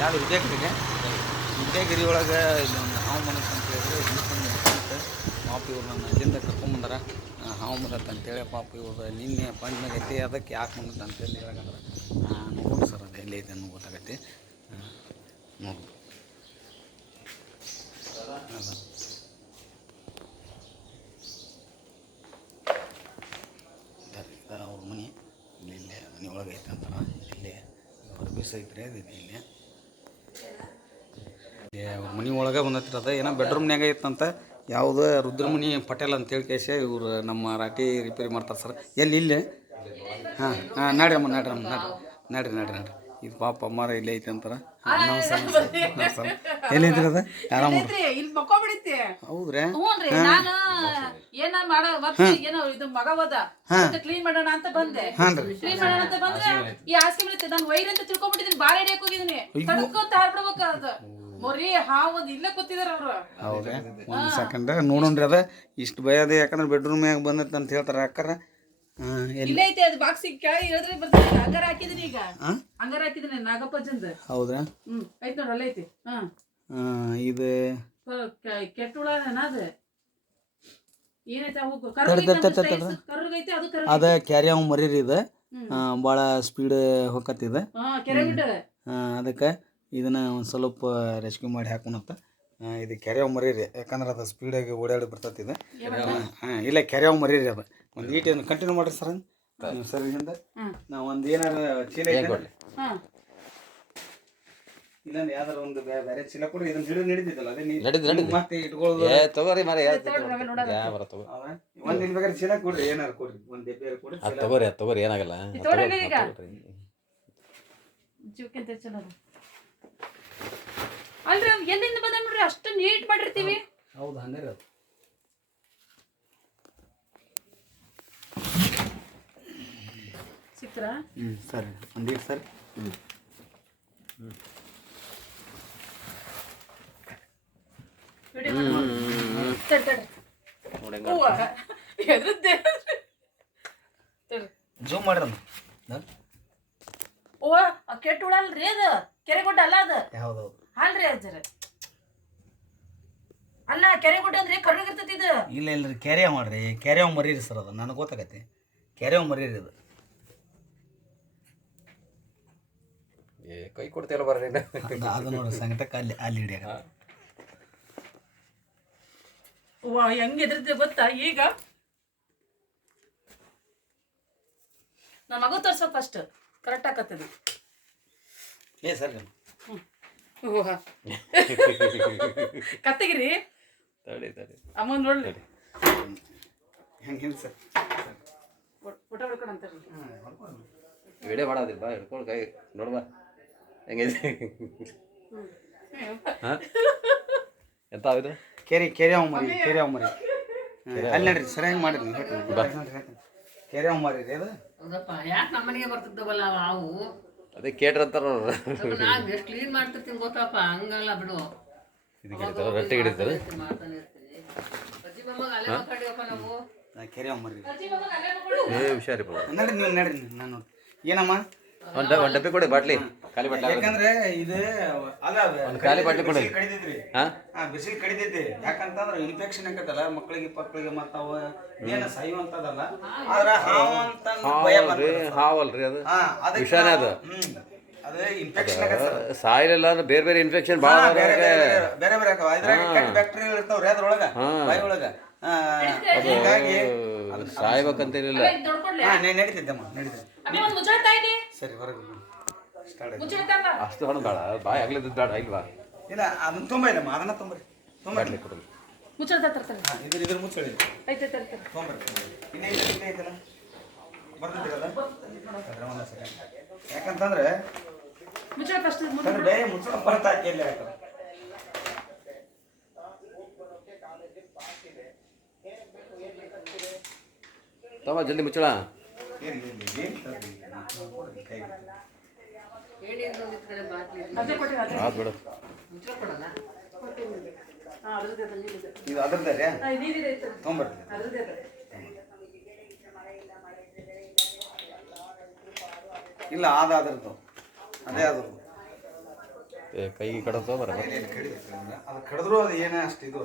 ಯಾವುದು ವಿಜಯಗಿರಿಗೆ ವಿಜಯಗಿರಿ ಒಳಗೆ ಹಾವು ಮನಸ್ಸು ಅಂತ ಹೇಳಿದ್ರೆ ಇಲ್ಲಿ ಪಾಪ ಇವ್ರು ನನ್ನ ಅಲ್ಲಿಂದ ಕರ್ಕೊಂಬಂದಾರ. ಹಾವು ಮರತ್ ಅಂತೇಳಿ ಪಾಪ ಇವ್ರು ನಿನ್ನೆ ಬಂದ್ಮ್ಯಾಗ ಐತಿ, ಅದಕ್ಕೆ ಯಾಕೆ ಬಂದದ್ದು ಅಂತೇಳಿ ಹೇಳಕಂದ್ರೆ ನೋಡಿ ಸರ್, ಅದು ಎಲ್ಲಿ ಐತೆ ಅನ್ನೋ ಗೊತ್ತಾಗತ್ತೆ. ನೋಡು. ಅವ್ರ ಮನೆ, ಇಲ್ಲಿ ಇಲ್ಲೇ ಮನೆ ಒಳಗೆ ಐತೆ ಅಂತಾರೆ. ಇಲ್ಲೇ, ಅವ್ರ ಬೀಸ್ ಐತ್ರಿ ಅದು ಇಲ್ಲೇ. ಇಲ್ಲಿ ಅವ್ರ ಮನೆ ಒಳಗೆ ಬಂದತ್ತಿರದ ಏನೋ ಬೆಡ್ರೂಮ್ನ್ಯಾಗ ಇತ್ತಂತ ಯಾವುದು ರುದ್ರಮುನಿ ಪಟೇಲ್ ಅಂತೇಳಿ ಕೇಶ ಇವ್ರು ನಮ್ಮ ರಾಟಿ ರಿಪೇರಿ ಮಾಡ್ತಾರೆ ಸರ್ ಎಲ್ಲಿ ಇಲ್ಲೇ? ಹಾಂ ಹಾಂ ನಡ್ರಮ್ಮ ನಡ್ರಮ್ಮ ನಡ್ರಿ ನಡ್ರಿ. ನಡ್ರಿ ನಡ್ರಿ ಇದು ಪಾಪ ಅಮ್ಮಾರ ಇಲ್ಲೇ ಐತೆ ಅಂತಾರ. ಎಲ್ಲಿದ್ರಿ ಅದ? ಆರಾಮ ಮಕ್ಕೊಬಿಡಿತಿ ಹೌದ್ರಾ? ಹ್ಞೂನ್ರಿ ನಾನು ಏನ ಮಾಡ ಒತ್ತಿ ಏನೋ ಇದು ಮಗ ಹೋದ. ಕ್ಲೀನ್ ಮಾಡೋಣ ಅಂತ ಬಂದೆ. ಕ್ಲೀನ್ ಮಾಡೋಣ ಅಂತ ಬಂದ್ರೆ ಈ ಹಾಸಿಗೆ ಮೇಲೆ ನಾನು ವೈರ್ ಅಂತ ತಿಳ್ಕೊಂಡ್ಬಿಟ್ಟಿದ್ದೀನಿ. ಬಾರಿ ಹಿಡಿಯಕ್ ಹೋಗಿದ್ದೀನಿ. ತಡ್ಕೊಂತ ಹಾರ್ಬಿಡ್ಬೇಕು ಅದು. ಮೊರಿ ಹಾವು ಒಂದ್ ಇಲ್ಲೇ ಕೂತಿದಾರ ಅವ್ರು. ಹೌದ್ರಾ ಒಂದು ಸೆಕೆಂಡ್ ನೋಡೋಣ್ರಿ ಅದ. ಇಷ್ಟು ಭಯದ ಯಾಕಂದ್ರೆ ಬೆಡ್ರೂಮ್ಯಾಗ ಬಂದೈತೆ ಅಂತ ಹೇಳ್ತಾರೆ ಅಕ್ಕರ. ಹಾಂ ಎಲ್ಲಿ? ಇಲ್ಲೇ ಐತೆ ಅದು ಬಾಕ್ಸ್ ಕೆಳಗೆ ಇಳಿದ್ರೆ ಬರ್ತದೆ ಹಂಗಾರ ಹಾಕಿದೀನಿ ಈಗ. ಹಾಂ ಹಂಗಾರ ಹಾಕಿದೀನಿ ನಾಗಪ್ಪಜ್ಜಂದ. ಹೌದ್ರಾ? ಹ್ಮ್ ಐತ್ ನೋಡ್ರಿ ಅಲ್ಲೇ ಐತಿ. ಹಾ. ಹಾಂ ಇದು ಕೆಟ್ಟ ಹುಳ ಅದು. ಏನೈತೆ ಅವು. ಕರ್ರಗೈತೆ ಅದು ಕರ್ರ ಅದ ಕ್ಯಾರಿ ಅವ್ ಮರೀರಿ ಇದು. ಭಾಳ ಸ್ಪೀಡ್ ಹೊಕ್ಕತ್ತಿದೆ ಹಾ ಕೆರೆ ಬಿಟ್ಟ ಅದಕ್ಕೆ ಇದನ್ನ ಒಂದು ಸ್ವಲ್ಪ ರೆಸ್ಕ್ಯೂ ಮಾಡಿ ಹಾಕೋಣಂತ ಇದು ಕೆರೆಯವ್ ಮರೀರಿ ಯಾಕಂದ್ರೆ ಅದು ಸ್ಪೀಡಾಗಿ ಓಡಾಡಿ ಬರ್ತೈತಿ ಇದು. ಹಾಂ ಇಲ್ಲ ಕೆರೆಯವ್ ಮರೀರಿ ಅದು. ಒಂದು ಈಟ್ ಏನು ಕಂಟಿನ್ಯೂ ಮಾಡಿರಿ ಸರ್ ಸರ್ ಇದರಿಂದ. ನಾವು ಒಂದು ಏನಾರ ಚೀಲ ಇಲ್ಲಂದ್ರೆ ಯಾವ್ದಾರ ಒಂದು ಬೇರೆ ಚೀಲ ಕೊಡಿ ಇದನ್ನ ಹಿಡಿದು ನಡೀತಿದ್ದಲ್ಲ ಅದೇ ನೀವು. ಮತ್ತೆ ಇಟ್ಕೊಳ್ಳೋದು. ತಗೋರಿ ಮರ ತಗೊಳ್ರಿ, ಆಮೇಲೆ ನೋಡೋಣ. ಯಾ ಬರ ತಗೋ ಅವ ಒಂದು ಇಲ್ಲಿ ಬೇಕಾದ್ರೆ ಚೀಲ ಕೊಡ್ರಿ ಏನಾರು ಕೊಡ್ರಿ ಒಂದು ಡಬ್ಬಿ ಕೊಡ್ರಿ ತಗೋರಿ ಏನಾಗಲ್ಲ. ತಗೋರಿ ಏನಾಗಲ್ಲ ಅಲ್ರಿ ಅವ್ ಎಲ್ಲಿಂದ ಬಂದ ನೋಡ್ರಿ? ಅಷ್ಟು ನೀಟ್ ಮಾಡಿರ್ತೀವಿ. ಹೌದು ಹಂಗಾರೆ ಅದು. ಸಿಕ್ತರ ಹ್ಞೂ ಸರಿ. ಒಂದೀಗ ಸರಿ. ಹ್ಞೂ ಹ್ಞೂ ಜೂಮ್ ಮಾಡ್ರಿ ಓ ಆ ಕೆಟ್ಟ ಉಳಲ್ರಿ ಅದು. ಕೆರೆಗುಡ್ಡ ಅಲ್ಲ ಅದು? ಹೌದೌದು. ಅಲ್ರಿ ಅಜ್ಜರ. ಅಲ್ಲ ಕೆರೆಗುಡ್ಡ ಅಂದ್ರೆ ಕರ್ರಗಿರ್ತೈತಿ ಇದು? ಇಲ್ಲ ಇಲ್ರಿ ಕೆರೆ ಮಾಡ್ರಿ. ಕೆರೆ ಮರೀರಿ ಸರ್ ಅದು. ನನಗೆ ಗೊತ್ತಾಗತ್ತೆ. ಕೆರೆ ಮರೀರಿ ಇದು ಏ ಕೈ ಕೊಡ್ತಿಲ್ಲ ಬರ್ರಿ ನೀನು. ಅದು ಅದು ನೋಡ್ರಿ ಸಂಗಟಕ್ಕೆ ಅಲ್ಲಿ ಅಲ್ಲಿ ಹಿಡಿಯಾಗ ವಾ ಹೆಂಗ್ ಎದ್ರದ್ದೆ ಗೊತ್ತಾ? ಈಗ ನಮ್ಮ ಮಗು ತೋರ್ಸೋ ಫಸ್ಟ್ ಕರೆಕ್ಟ್ ಆಕತ್ತದ. ಏ ಸರ್. ಕತ್ತಗಿರಿ. ತಡಿ ತಡಿ. ಅಮ್ಮ ನೋಡ್ಲಿ. ಹೆಂಗೆ ಹೆಂಗೆ ಸರ್? ಫೋಟೋ ಹೊಡ್ಕೊಂಡು ಅಂತಾರ್ರಿ ವಿಡಿಯೋ ಮಾಡೋದಿಲ್ಲ ಬಾ ಹಿಡ್ಕೊಂಡು ಕೈ ನೋಡ್ ಬಾ. ಹೆಂಗೈತಿ ಹಾ? ಎಂತ ಇದು ಕೆರೆ ಕೆರೆ ಅವ್ ಮರಿ ಕೆರೆ ಅವ್ ಮರಿ. ಅಲ್ಲಿ ನೋಡ್ರಿ ಸರಿಯಾಗಿ ಮಾಡಿರಿ ನೀವು ಹೇಳ್ತೀನಿ ಕೆರೆ ಅವ್ ರೀ ಅದು? ಹೌದಪ್ಪ ಯಾಕೆ ನಮ್ಮನೆಗೆ ಬರ್ತಿದ್ದವಲ್ಲ ಅವು? ಅದೇ ಕೇಟ್ರ ಅಂತಾರ ನಾನು ಎಷ್ಟು ಕ್ಲೀನ್ ಮಾಡ್ತಿರ್ತೀನಿ ಗೊತ್ತಪ್ಪ ಹಂಗಲ್ಲ ಬಿಡು. ಇದಕ್ಕೆ ಹಿಡಿತಾರ ರೊಟ್ಟಿ ಹಿಡಿತಾರ? ಮಾಡ್ತಾನೆ ಇರ್ತೀನಿ ಅಜ್ಜಿ ಮೊಮ್ಮಗ ಅಲ್ಲೇ ಮಕ್ಕಳಿವಪ್ಪ ನಾವು. ಆ, ಕೆರೆ ಏ ಹುಷಾರಿಪ್ಪ. ನಡ್ರಿ ನೀವು ನಡ್ರಿ ನಾನು ನೋಡಿ ಏನಮ್ಮ? ಒಂದು ಒಂದು ಡಬ್ಬಿ ಕೊಡಿ ಬಾಟ್ಲಿ. ಖಾಲಿ ಬಾಟ್ಲಿ ಯಾಕಂದ್ರೆ ಇದು ಅಲ್ಲ ಅದು ಒಂದು ಖಾಲಿ ಬಾಟ್ಲಿ ಕೊಡಿ. ಬಿಸಿಲು ಕಡಿತೈತ್ರಿ ಹಾ? ಬಿಸಿಲು ಕಡಿತೈತಿ ಯಾಕಂತಂದ್ರೆ ಇನ್ಫೆಕ್ಷನ್ ಆಕತ್ತಲ್ಲ ಮಕ್ಕಳಿಗೆ ಪಕ್ಕಳಿಗೆ ಮತ್ತಾವ ಏನ ಸಾಯುವಂತದಲ್ಲ ಆದ್ರ ಹಾವು ಅಂತ ಭಯ ಹಾವಲ್ರಿ ಬರ್ತದೆ. ಹಾವಲ್ರಿ ಅದು. ವಿಷಾನ ಅದು. ಅದೇ ಇನ್ಫೆಕ್ಷನ್ ಆಗತ್ತೆ ಸಾಯಿಲಿಲ್ಲ ಅಂದ್ರೆ ಬೇರೆ ಬೇರೆ ಇನ್ಫೆಕ್ಷನ್ ಭಾಳ ಬೇರೆ ಬೇರೆ ಬೇರೆ- ಬೇರೆ ಬೇರೆ ಆಕವ ಇದ್ರಾಗ ಕೆಟ್ಟ ಬ್ಯಾಕ್ಟೀರಿಯಾ ಇರ್ತಾವ್ರಿ ಅದ್ರೊಳಗ ಬಾಯಿ ಒಳಗ ಹಾ, ಹೀಗಾಗಿ ಸಾಯ್ಬೇಕಂತೇನಿಲ್ಲ ನೋಡ್ಕೊಡ್ಲಿ ಇಲ್ಲಿ ಸರಿ ಹೊರಗೆ ಸ್ಟಾರ್ಟ್ ಅಷ್ಟು ಹಣ ಬೇಡ ಬಾಯಿ ಆಗ್ಲಿದ್ದು ಬೇಡ ಇಲ್ವಾ ಇಲ್ಲ ಅದನ್ನ ತುಂಬ ಇಲ್ಲಮ್ಮ ಅದನ್ನ ತುಂಬ್ರಿ. ತೊಂಬರಿ. ಬಾಟ್ಲಿ ಕೊಡ್ರಿ. ಮುಚ್ಚಳ್ತಾ ತರ್ತಾರೆ ಇದ್ರ ಇದ್ರ ಮುಚ್ಚಳಿ ಐತೆ ತರ್ತಾರೆ ತೊಂಬರಿ. ಇನ್ನೇ ಇಲ್ಲ ಇನ್ನೇ ಐತಲ್ಲ ಒಂದ್ second. ಯಾಕಂತಂದ್ರೆ ಮುಚ್ಚಳ ಫಸ್ಟ್ ಮುಚ್ಚಳ ಮುಚ್ಚಳ ಬರ್ತಾ ಎಲ್ಲಿ ಆಗ್ತದೆ ತಮ್ಮ ಜಲ್ದಿ ಮುಚ್ಚಳ. ಏನು ಏನು ಏನ್ ಇದು ಇಲ್ಲ ಅದ ಅದ್ರದ್ದು ಅದೇ ಅದ್ರದ್ದು ಕೈ ಕಡತೋ ಬರ ಅದು ಕಡಿದ್ರು ಅದು ಏನೇ ಅಷ್ಟು ಇದು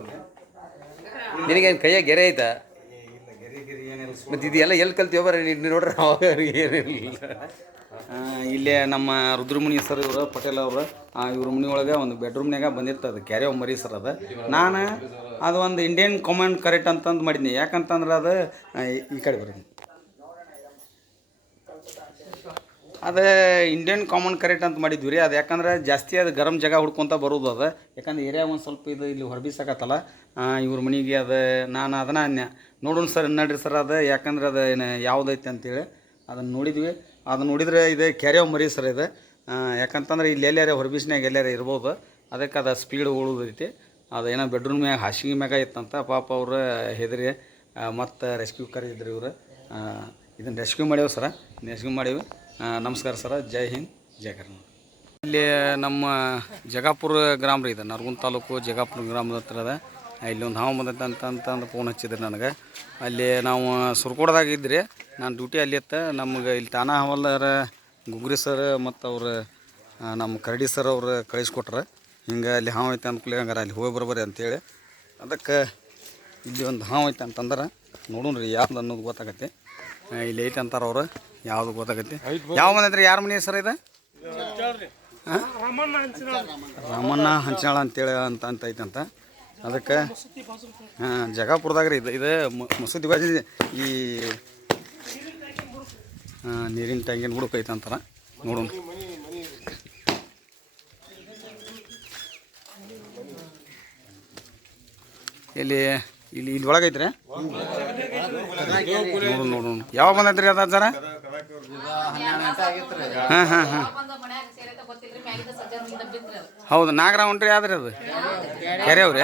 ನಿನಗೇನು ಕೈಯಾಗ ಗೆರೆ ಐತಾ ಇಲ್ಲ ಗೆರಿ ಗೆರಿ ಏನಿಲ್ಲ ಮತ್ತು ಇದೆಲ್ಲ ಎಲ್ಲ ಕಲ್ತೀವೋ ಬರ ನೋಡ್ರಿ ಅವಾಗ ಏನಿಲ್ಲ. ಇಲ್ಲೇ ನಮ್ಮ ರುದ್ರಮುನಿ ಸರ್ ಇವರು, ಪಟೇಲ್ ಅವರು ಇವ್ರ ಮುನಿ ಒಳಗೆ ಒಂದು ಬೆಡ್ರೂಮ್ನಾಗ ಬಂದಿತ್ತು ಅದು, ಕ್ಯಾರಿ ಮರಿ ಸರ್ ಅದು. ನಾನು ಅದು ಒಂದು ಇಂಡಿಯನ್ ಕಮಾಂಡ್ ಕರೆಕ್ಟ್ ಅಂತಂದು ಮಾಡಿದ್ನಿ. ಯಾಕಂತಂದ್ರೆ ಅದು ಈ- ಕಡೆ ಬರ್ರಿ. ಅದು ಇಂಡಿಯನ್ ಕಾಮನ್ ಕರೆಕ್ಟ್ ಅಂತ ಮಾಡಿದ್ವಿ ರೀ. ಅದು ಯಾಕಂದ್ರೆ ಜಾಸ್ತಿ ಅದು ಗರಮ್ ಜಾಗ ಹುಡ್ಕೊಂತ ಬರೋದು ಅದು. ಯಾಕಂದ್ರೆ ಏರಿಯಾ ಒಂದು ಸ್ವಲ್ಪ ಇದು ಇಲ್ಲಿ ಹೊರಬಿಸಕತ್ತಲ್ಲ ಇವ್ರ ಮನೆಗೆ ಅದು, ನಾನು ಅದನ್ನ ನೋಡೋಣ ಸರ್, ನಡ್ರಿ ಸರ್, ಅದು ಯಾಕಂದ್ರೆ ಅದು ಏನು ಯಾವುದೈತೆ ಅಂತೇಳಿ ಅದನ್ನು ನೋಡಿದ್ವಿ. ಅದನ್ನ ನೋಡಿದ್ರೆ ಇದು ಕ್ಯಾರಿಯೋ ಮರಿ ಸರ್ ಇದು. ಯಾಕಂತಂದ್ರೆ ಇಲ್ಲಿ ಎಲ್ಲಾರೆ ಹೊರಬಿಸ್ನ್ಯಾಗ ಎಲ್ಲಾರೆ ಇರ್ಬೋದು. ಅದಕ್ಕೆ ಅದು ಸ್ಪೀಡ್ ಉಳಿದೈತಿ. ಅದು ಏನೋ ಬೆಡ್ರೂಮ್ ಮ್ಯಾಗ ಹಾಸಿಗೆ ಮ್ಯಾಗ ಇತ್ತಂತ ಪಾಪ ಅವ್ರು ಹೆದರಿ ಮತ್ತು ರೆಸ್ಕ್ಯೂ ಕರೆದಿದ್ರು ಇವರು. ಇದನ್ನು ರೆಸ್ಕ್ಯೂ ಮಾಡ್ಯಾವ ಸರ. ರೆಸ್ಕ್ಯೂ ಮಾಡೀವಿ ನಮಸ್ಕಾರ ಸರ, ಜೈ ಹಿಂದ್, ಜೈ ಕರ್ನಾಟಕ. ಇಲ್ಲಿ ನಮ್ಮ ಜಗಾಪುರ ಗ್ರಾಮ ರೀ ಇದೆ, ನರಗುಂದ ತಾಲೂಕು ಜಗಾಪುರ ಗ್ರಾಮದ ಹತ್ರ ಅದ ಇಲ್ಲಿ ಒಂದು ಹಾವು ಬಂದೈತೆ ಅಂತ ಅಂತಂದು ಫೋನ್ ಹಚ್ಚಿದ್ರು ನನಗೆ. ಅಲ್ಲಿ ನಾವು ಸುರ್ಕೋಡ್ದಾಗ ಇದ್ರಿ, ನಾನು ಡ್ಯೂಟಿ ಅಲ್ಲಿ ಇತ್ತು ನಮ್ಗೆ ಇಲ್ಲಿ ತಾನಾ ಹವಾಲ್ದಾರ ಗುಗ್ರಿ ಸರ್ ಮತ್ತು ಅವ್ರು ನಮ್ಮ ಕರಡಿ ಸರ್ ಅವ್ರು ಕಳಿಸ್ಕೊಟ್ರೆ. ಹಿಂಗೆ ಅಲ್ಲಿ ಹಾವು ಐತೆ ಅಂದ್ಕೊಳ್ಳಿ ಹಂಗಾರೆ ಅಲ್ಲಿ ಹೋಗಿ ಬರ್ಬರಿ ಅಂತೇಳಿ. ಅದಕ್ಕೆ ಇಲ್ಲಿ ಒಂದು ಹಾವು ಐತೆ ಅಂತಂದ್ರೆ ನೋಡೋಣ ರೀ ಯಾವ್ದು ಅನ್ನೋದು ಗೊತ್ತಾಗತ್ತೆ. ಇಲ್ಲಿ ಐತೆ ಅಂತಾರೆ ಅವ್ರು. ಯಾವ್ದು ಗೊತ್ತಾಗತ್ತೆ? ಯಾವ ಅಂದ್ರೆ ಯಾರ ಮನೆ ಹೆಸರು ಇದೆ? ರಾಮಣ್ಣ ಹಂಚನಾಳ. ಅಂತೇಳಿ ಅಂತ ಅಂತ ಅಂತ. ಅದಕ್ಕೆ ಹಾಂ ಜಗಾಪುರದಾಗ ರೀ ಇದು ಇದು ಮಸೂದಿ ಬಾಜಿ ಈ ಹಾಂ ನೀರಿನ ಟ್ಯಾಂಕಿನ ಹುಡುಕ ಐತೆ ಅಂತಾರ. ನೋಡೋಣ. ಇಲ್ಲಿ ಇಲ್ಲಿ ಇಲ್ಲಿ ಒಳಗೈತ್ರಿ? ನೋಡು ನೋಡೋಣ ಯಾವ ಯಾವಾಗ ಬಂದೈತ್ರಿ ಅದ ಸರ ಹಾಂ ಹಾಂ ಹಾಂ. ಹೌದು ನಾಗರಾವ್ ಉಂಟ್ರಿ ಯಾವ್ದ್ರಿ ಅದು. ಕೆರೆ ಅವ್ರಿ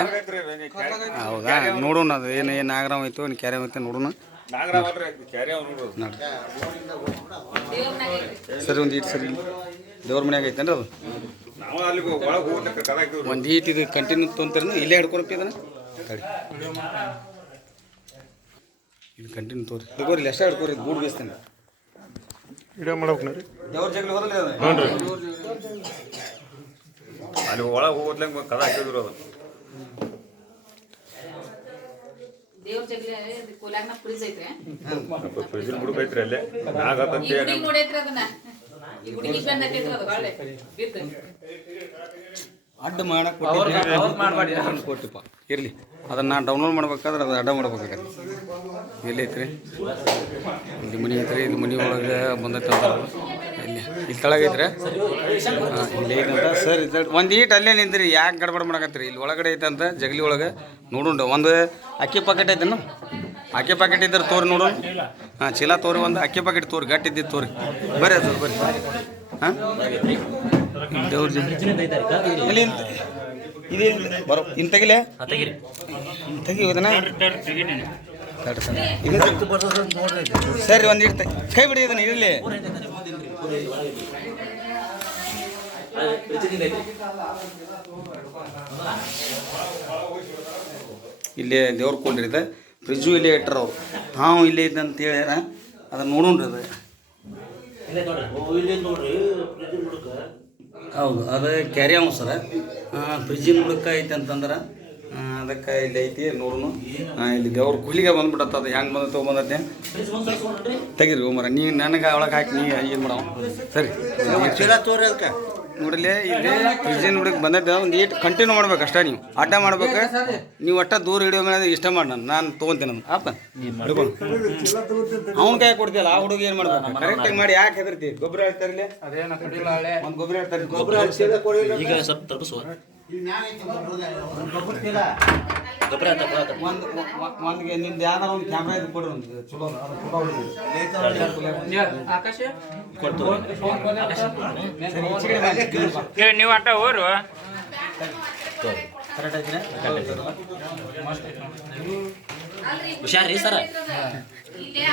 ಹೌದಾ? ನೋಡೋಣ ಅದು ಏನು ಏನು ನಾಗರಾವ್ ಐತೋ ಏನು ಕೆರೆ ಐತೆ ನೋಡೋಣ. ಸರಿ ಒಂದು ಇಟ್ಟು ಸರಿ ದೇವ್ರ ಮನ್ಯಾಗ ಐತೇನ್ರಿ ಅದು? ಒಂದು ಈಟ್ ಇದು ಕಂಟಿನ್ಯೂ ತೊಂತಾರೆ ಇಲ್ಲೇ ಹಿಡ್ಕೊಳಪ್ಪ ಇದನ್ನ? ಇದು ಕಂಟಿನ್ಯೂ ತೋರಿ. ತಗೋರಿ ಅಷ್ಟೇ ಹಿಡ್ಕೋರಿ ಗೂಡು ಬೀಸ್ತೇನೆ. ವಿಡಿಯೋ ಮಾಡ್ಬೇಕು ರೀ ದೇವ್ರ ಜಗ್ಲಿ ಹೋದಲ್ಲ ಅಲ್ಲಿ ಒಳಗೆ ಹೋಗೋದ್ಲಂಗೆ ಕದ ಹಾಕಿದ್ರು ಅದು. ದೇವ್ರ ಫ್ರಿಜ್ ಐತ್ರಿ. ಬುಡಕ್ ಐತ್ರಿ ಅಲ್ಲೇ. ನೋಡೈತ್ರಿ ಅದನ್ನ. ಈ ಅದು ಬಿದ್ದು. ಅಡ್ಡ ಮಾಡಕ್ ಕೊಟ್ಟಿಪ್ಪ. ಇರಲಿ. ಅದನ್ನು ನಾನು ಡೌನ್ಲೋಡ್ ಮಾಡ್ಬೇಕಾದ್ರೆ ಅದು ಅಡ್ಡ ಮಾಡ್ಬೇಕಾಗತ್ತೆ. ಎಲ್ಲಿ ಐತ್ರಿ? ಇಲ್ಲಿ ಮನೆ ಐತ್ರಿ, ಇಲ್ಲಿ ಮನೆ ಒಳಗೆ ಬಂದೈತೆ ಇಲ್ಲಿ ಇಲ್ಲಿ ತಳಗೈತ್ರಿ ಹಾಂ, ಇಲ್ಲಿ ಐತಂತ ಸರ್ ಇದು ಒಂದು ಈಟ್ ಅಲ್ಲೇ ನಿಂತ್ರಿ ಯಾಕೆ ಗಡ್ಬಡ್ ಮಾಡಕತ್ತೀರಿ? ಇಲ್ಲಿ ಒಳಗಡೆ ಐತಂತ ಜಗಲಿ ಒಳಗೆ ನೋಡೋಣ ಒಂದು ಅಕ್ಕಿ ಪಾಕೆಟ್ ಐತೇನು? ಅಕ್ಕಿ ಪಾಕೆಟ್ ಇದ್ರೆ ತೋರಿ ನೋಡು ಹಾಂ, ಚೀಲ ತೋರಿ, ಒಂದು ಅಕ್ಕಿ ಪಾಕೆಟ್ ತೋರಿ, ಗಟ್ಟಿ ಇದ್ದಿದ್ದು ತೋರಿ. ಬರ್ರಿ ಅದು, ಬರ್ರಿ. ಹಾಂ? ದೇವ್ರ ಎಲ್ಲಿ ಬರೋ ಇನ್ನು ತೆಗಿಲೆ? ತೆಗಿ ಇದನ್ನ ತಡ್ರಿ ಸರ್. ಒಂದು ಇಡ್ತ. ಕೈ ಬಿಡಿ ಇದನ್ನ ಇರ್ಲಿ. ಇಲ್ಲಿ ದೇವ್ರ ಕೊಂಡಿರಿದೆ ಫ್ರಿಜ್ಜು ಇಲ್ಲೇ ಇಟ್ಟರು ಅವ್ರು ತಾವು ಇಲ್ಲೇ ಅಂತ ಹೇಳ್ಯಾರ ಅದನ್ನ ನೋಡೋಣ್ರಿ ಅದು. ಹೌದು ಅದು ಕ್ಯಾರಿ ಆವ್ ಸರ. ಫ್ರಿಜ್ಜಿನ ಹುಡುಕ ಐತೆ ಅಂತಂದ್ರೆ ಅದಕ್ಕೆ ಇಲ್ಲಿ ಐತಿ ನೋಡೋಣ ಆ, ಇಲ್ಲಿ ದೇವ್ರ ಕೂಲಿಗೆ ಬಂದ್ಬಿಟ್ಟತ್ತ ಅದು ಹೆಂಗೆ ಬಂದ ತೊಗೊಂಬಂದತ್ತೆ ತೆಗೀರಿ ಓಮರ ನೀ ನನಗೆ ಒಳಗೆ ಹಾಕಿ ನೀ ಏನು ಮಾಡವ? ಸರಿ. ನೋಡಲಿ ಇಲ್ಲಿ ಫ್ರಿಜ್ಜಿನ ಹುಡುಗ ಬಂದೈತೆ ಒಂದು ನೀಟ್ ಕಂಟಿನ್ಯೂ ಮಾಡ್ಬೇಕು ಅಷ್ಟೇ ನೀವು. ಆಟ ಮಾಡ್ಬೇಕು. ನೀವು ಒಟ್ಟ ದೂರ ಹಿಡಿಯೋ ಮೇಲೆ ಇಷ್ಟ ಮಾಡಿ ನಾನು. ನಾನು ತೊಗೊಂತೀನಿ ಅದನ್ನ. ಅಪ್ಪ. ಹಿಡ್ಕೊಂಡು ಅವ್ನ ಕೈ ಕೊಡ್ತೀಯಲ್ಲ ಆ ಹುಡುಗ ಏನು ಮಾಡ್ಬೇಕು? ಕರೆಕ್ಟಾಗಿ ಮಾಡಿ ಯಾಕೆ ಹೆದರ್ತಿ? ಗೊಬ್ಬರ ಹೇಳ್ತಾರಿಲ್ಲ ಒಂದು ಗೊಬ್ಬರ ಹೇಳ್ತಾರೆ ಗೊಬ್ಬರ ಈಗ ಸ್ವಲ್ಪ ತಲುಪಿಸುವ ಒಂದು ಒಂದಿಗೆ ನಿಮ್ದು ಯಾವ್ದಾರ ಒಂದು ಕ್ಯಾಮ್ರಾ ಇದು ಕೊಡ್ರಿ ಒಂದು ಚಲೋ ಅದು ಫೋಟೋ. ನೀವು ಆಟ ಹೋರು ಹುಷಾರಿ ಸರ? ಇಲ್ಲೇ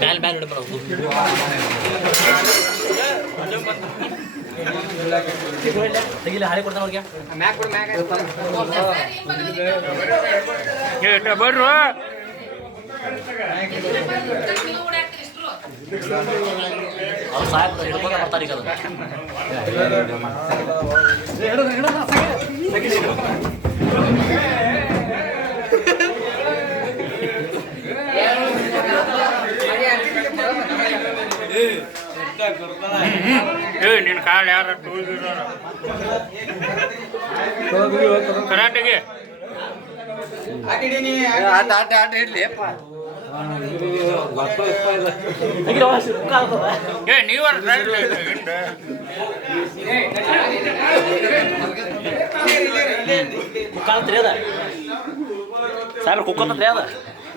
ಬ್ಯಾಲ್ ಬ್ಯಾಲ್ ತೆಗಿಲ್ಲ ಹಾಳೆ ಕೊಡ್ತಾನೆ ಅವ್ರಿಗೆ. ಬರ್ರು ಅವ್ರು ಸಾಹೇಬ್ ಹಿಡ್ಕೊಂಡ ಬರ್ತಾರೆ ಈಗ ಅದನ್ನ ಏ ನಿನ್ನ ಕಾಲು ಯಾರ ಕರಾಟೆಗೆ ಆಟ ಆಟ ಆಟ ಇಡ್ಲಿಪ್ಪ ತೆಗಿರೋ, ಮುಖ ಆಗ್ತದ. ಏ ನೀವರ ಮುಖ ಆಗ್ತದ್ರಿ ಅದ ಸಾಹೇಬ್ರ ಕುಕ್ಕೊಂತ್ರಿ ಅದ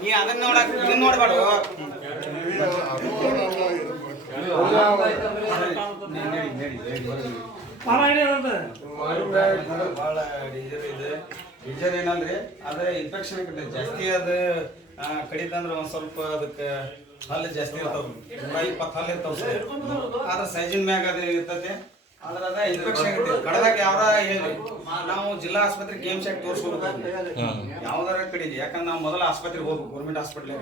ನೀ ಅದನ್ನ ನೋಡಕ್ ಇದನ್ನ ಇದೆ ಡೇಂಜರ್ ಏನಂದ್ರೆ ಅದ ಇನ್ಫೆಕ್ಷನ್ ಜಾಸ್ತಿ ಅದು ಕಡಿತಂದ್ರೆ ಒಂದ್ ಸ್ವಲ್ಪ ಅದಕ್ಕೆ ಹಲ್ಲು ಜಾಸ್ತಿ ಇರ್ತಾವ ನೂರ ಇಪ್ಪತ್ತು ಹಲ್ಲು ಇರ್ತಾವ ಸರ್. ಆದ್ರೆ ಸೈಜಿನ ಮ್ಯಾಗ ಅದು ಇರ್ತೈತೆ. ಆದ್ರೆ ಅದ ಇನ್ಫೆಕ್ಷನ್ ಇರ್ತೈತೆ. ಕಡದಾಗ ಯಾವ್ರ ಹೇಳಿ ನಾವು ಜಿಲ್ಲಾ ಆಸ್ಪತ್ರೆ ಗೇಮ್ ಶಾಕ್ ತೋರಿಸ್ಕೊಬೇಕು ಯಾವ್ದಾರ ಕಡೆಗೆ ಯಾಕಂದ್ರೆ ನಾವು ಮೊದಲ ಆಸ್ಪತ್ರೆಗೆ ಹೋಗ್ಬೇಕು ಗೌರ್ಮೆಂಟ್ ಆಸ್ಪತ್ರೆ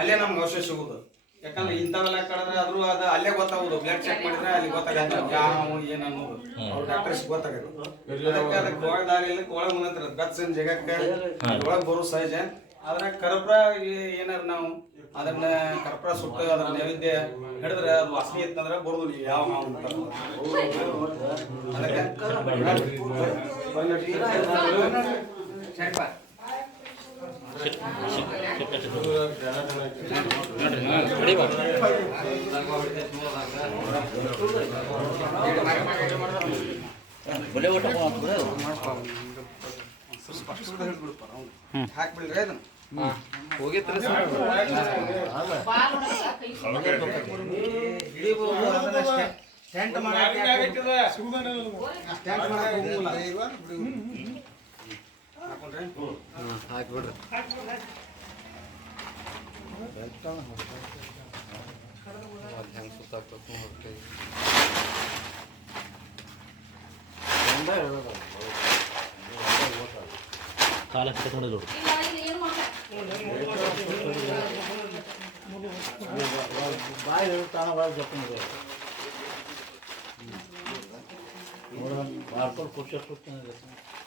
ಅಲ್ಲೇ ನಮ್ಗೆ ಔಷಧ ಸಿಗುದು. ಯಾಕಂದ್ರೆ ಇಂಥವೆಲ್ಲ ಕಳೆದ್ರೆ ಆದ್ರೂ ಅದು ಅಲ್ಲೇ ಗೊತ್ತಾಗುದು. ಬ್ಲಡ್ ಚೆಕ್ ಮಾಡಿದ್ರೆ ಅಲ್ಲಿ ಗೊತ್ತಾಗುತ್ತೆ. ಯಾವ ಏನ್ ಅನ್ನೋದು. ಅವ್ರ ಡಾಕ್ಟರ್ಸ್ ಗೊತ್ತಾಗತ್ತೆ. ಅದಕ್ಕೆ ಅದಕ್ಕೆ ಒಳಗ್ ದಾರಿ ಇಲ್ಲ ಒಳಗ್ ಮುಂದೆ ಗಚ್ಚನ್ ಜಗಕ್ಕೆ ಒಳಗ್ ಬರೋ ಸಹಜ. ಆದ್ರೆ ಕರ್ಪೂರ ಏನಾರ ನಾವು ಅದನ್ನ ಕರ್ಪೂರ ಸುಟ್ಟು ಅದ್ರ ನೈವೇದ್ಯ ಹಿಡಿದ್ರೆ ಅದು ವಾಸನೆ ಇತ್ತಂದ್ರೆ ಬರುದು ನೀವು ಯಾವ ಬಲೆ ಊಟ ಹಾಕ್ಬಿಡ್ರಿ ಅದನ್ನ ಹೋಗಿತ್ರಿ ಸ್ಟೆಂಟ್ ಮಾಡಕ್ಕೆ ಸ್ಟೆಂಟ್ ಮಾಡಕ್ಕೆ ಹೋಗುದಿಲ್ಲ. ಹಾಕೊಂಡ್ರೆ? ಹಾಕ್ಬಿಡ್ರಿ ಹೆಂಗ್ ಸುತ್ತಾಕ್ಬೇಕು ನೋಡ್ರಿ ಕಾಲ ಹಚ್ಚಿ ನೋಡಿದ್ರು ಇಲ್ಲ ಇಲ್ಲಿ ಏನು ಮಾಡ್ತಾರೆ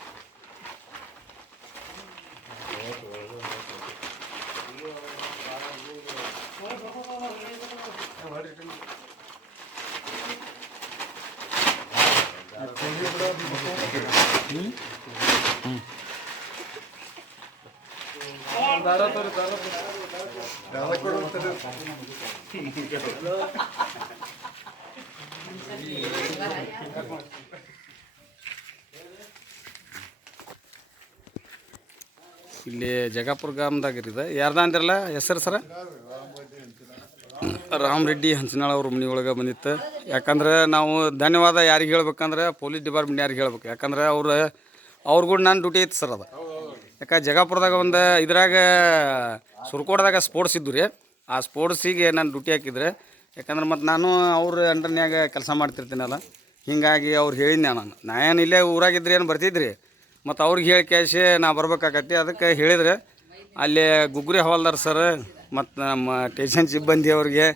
ಇಲ್ಲಿ ಜಗಾಪುರ ಗ್ರಾಮದಾಗ ಇದೆ ಯಾರ್ದ ಅಂದಿರಲ್ಲ? ಹೆಸರು ಸರ? ರಾಮ್ ರೆಡ್ಡಿ ಹಂಚನಾಳ್ ಅವ್ರ ಮನೆ ಬಂದಿತ್ತು. ಯಾಕಂದ್ರೆ ನಾವು ಧನ್ಯವಾದ ಯಾರಿಗೆ ಹೇಳ್ಬೇಕಂದ್ರೆ ಪೊಲೀಸ್ ಡಿಪಾರ್ಟ್ಮೆಂಟ್ ಯಾರಿಗೆ ಹೇಳ್ಬೇಕು. ಯಾಕಂದ್ರೆ ಅವ್ರು ಅವ್ರ ಕೂಡ ನಾನು ಡ್ಯೂಟಿ ಐತೆ ಸರ್ ಅದು. ಯಾಕೆ, ಜಗಾಪುರದಾಗ ಒಂದು ಇದ್ರಾಗ ಸುರ್ಕೋಟದಾಗ ಸ್ಪೋರ್ಟ್ಸ್ ಇದ್ದು ರೀ. ಆ ಸ್ಪೋರ್ಟ್ಸಿಗೆ ನಾನು ಡ್ಯೂಟಿ ಹಾಕಿದ್ರೆ, ಯಾಕಂದ್ರೆ ಮತ್ತು ನಾನು ಅವ್ರ ಅಂಡರ್ನ್ಯಾಗ ಕೆಲಸ ಮಾಡ್ತಿರ್ತೀನಲ್ಲ, ಹೀಗಾಗಿ ಅವ್ರು ಹೇಳಿದ್ದೆ ನಾನು. ನಾ ಏನು ಇಲ್ಲೇ ಊರಾಗಿದ್ರೆ ಏನು ಬರ್ತಿದ್ರಿ? ಮತ್ತು ಅವ್ರಿಗೆ ಹೇಳಿ ಕ್ಯಾಶೆ ನಾ ಬರ್ಬೇಕಾಗತ್ತೆ ಅದಕ್ಕೆ ಹೇಳಿದ್ರೆ, ಅಲ್ಲಿ ಗುಗ್ರಿ ಹವಾಲ್ದಾರ್ ಸರ್ ಮತ್ತು ನಮ್ಮ ಟೇಷನ್ ಸಿಬ್ಬಂದಿ ಅವ್ರಿಗೆ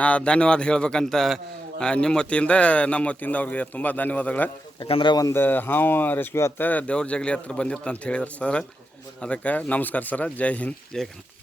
ನಾ ಧನ್ಯವಾದ ಹೇಳ್ಬೇಕಂತ ನಿಮ್ಮ ವತಿಯಿಂದ, ನಮ್ಮ ವತಿಯಿಂದ ಅವ್ರಿಗೆ ತುಂಬ ಧನ್ಯವಾದಗಳು. ಯಾಕಂದ್ರೆ ಒಂದು ಹಾವು ರೆಸ್ಕ್ಯೂ ಆತ ದೇವ್ರ ಜಗಲಿ ಹತ್ರ ಬಂದಿತ್ತು ಅಂತ ಹೇಳಿದ್ರು ಸರ್ ಅದಕ್ಕೆ ನಮಸ್ಕಾರ ಸರ ಜೈ ಹಿಂದ್ ಜೈ ಕನ್ನಡ